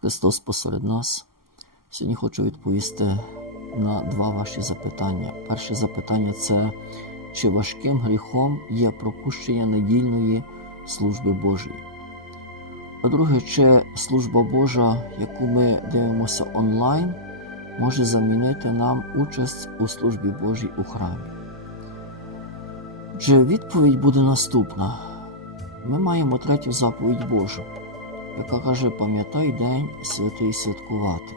Христос посеред нас. Сьогодні хочу відповісти на два ваші запитання. Перше запитання це чи важким гріхом є пропущення недільної служби Божої? А друге, чи служба Божа, яку ми дивимося онлайн, може замінити нам участь у службі Божій у храмі? Отже, відповідь буде наступна. Ми маємо третю заповідь Божу, яка каже: пам'ятай день святий святкувати.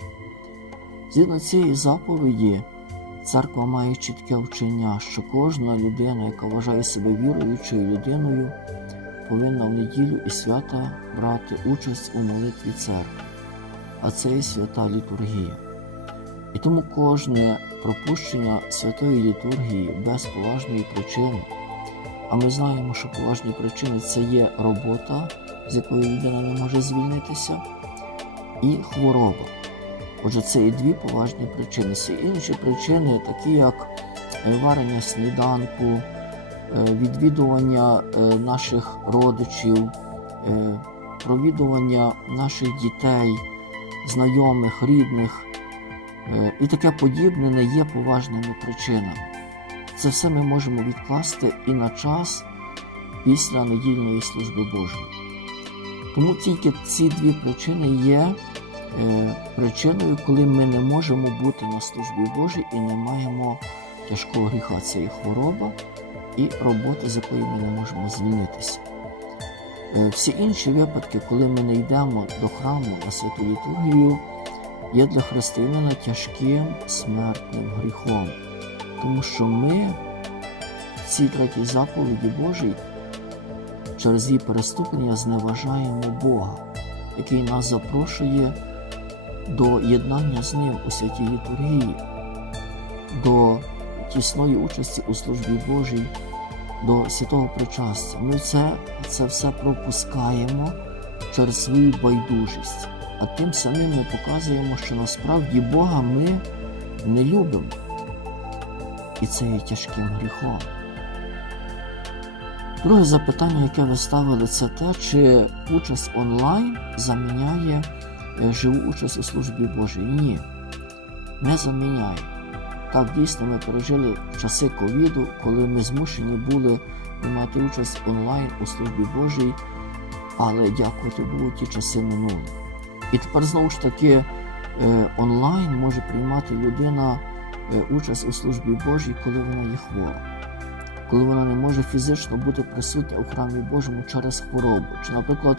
Згідно цієї заповіді, церква має чітке вчення, що кожна людина, яка вважає себе віруючою людиною, повинна в неділю і свята брати участь у молитві церкви, а це і свята літургія. І тому кожне пропущення святої літургії без поважної причини, а ми знаємо, що поважні причини це є робота, з якої людина не може звільнитися, і хвороба. Отже, це і дві поважні причини. Всі інші причини, такі як е, варення сніданку, е, відвідування е, наших родичів, провідування наших дітей, знайомих, рідних і таке подібне не є поважними причинами. Це все ми можемо відкласти і на час після недільної служби Божої. Тому тільки ці дві причини є е, причиною, коли ми не можемо бути на службі Божій і не маємо тяжкого гріха. Це і хвороба, і робота, з якої ми не можемо звільнитися. Е, Всі інші випадки, коли ми не йдемо до храму на святу літургію, є для християнина тяжким смертним гріхом, тому що ми в цій третій заповіді Божій через її переступлення зневажаємо Бога, який нас запрошує до єднання з Ним у святій літургії, до тісної участі у службі Божій, до святого причастя. Ми це, це все пропускаємо через свою байдужість, а тим самим ми показуємо, що насправді Бога ми не любимо. І це є тяжким гріхом. Друге запитання, яке ви ставили, це те, чи участь онлайн заміняє е, живу участь у службі Божій. Ні, не заміняє. Так, дійсно, ми пережили часи ковіду, коли ми змушені були приймати участь онлайн у службі Божій, але дякувати Богу, ті часи минули. І тепер знову ж таки е, онлайн може приймати людина е, участь у службі Божій, коли вона є хвора коли вона не може фізично бути присутня у храмі Божому через хворобу. Чи, наприклад,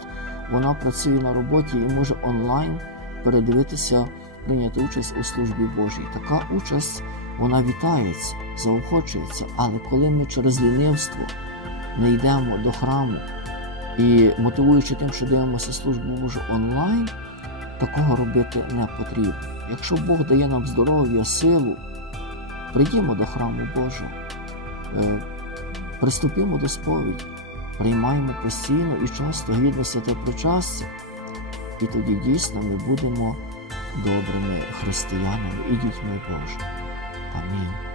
вона працює на роботі і може онлайн передивитися, прийняти участь у службі Божій. Така участь вона вітається, заохочується, але коли ми через лінивство не йдемо до храму і мотивуючи тим, що дивимося службу Божу онлайн, такого робити не потрібно. Якщо Бог дає нам здоров'я, силу, прийдімо до храму Божого. Приступімо до сповіді, приймаємо постійно і часто гідно святе причастя, і тоді дійсно ми будемо добрими християнами і дітьми Божими. Амінь.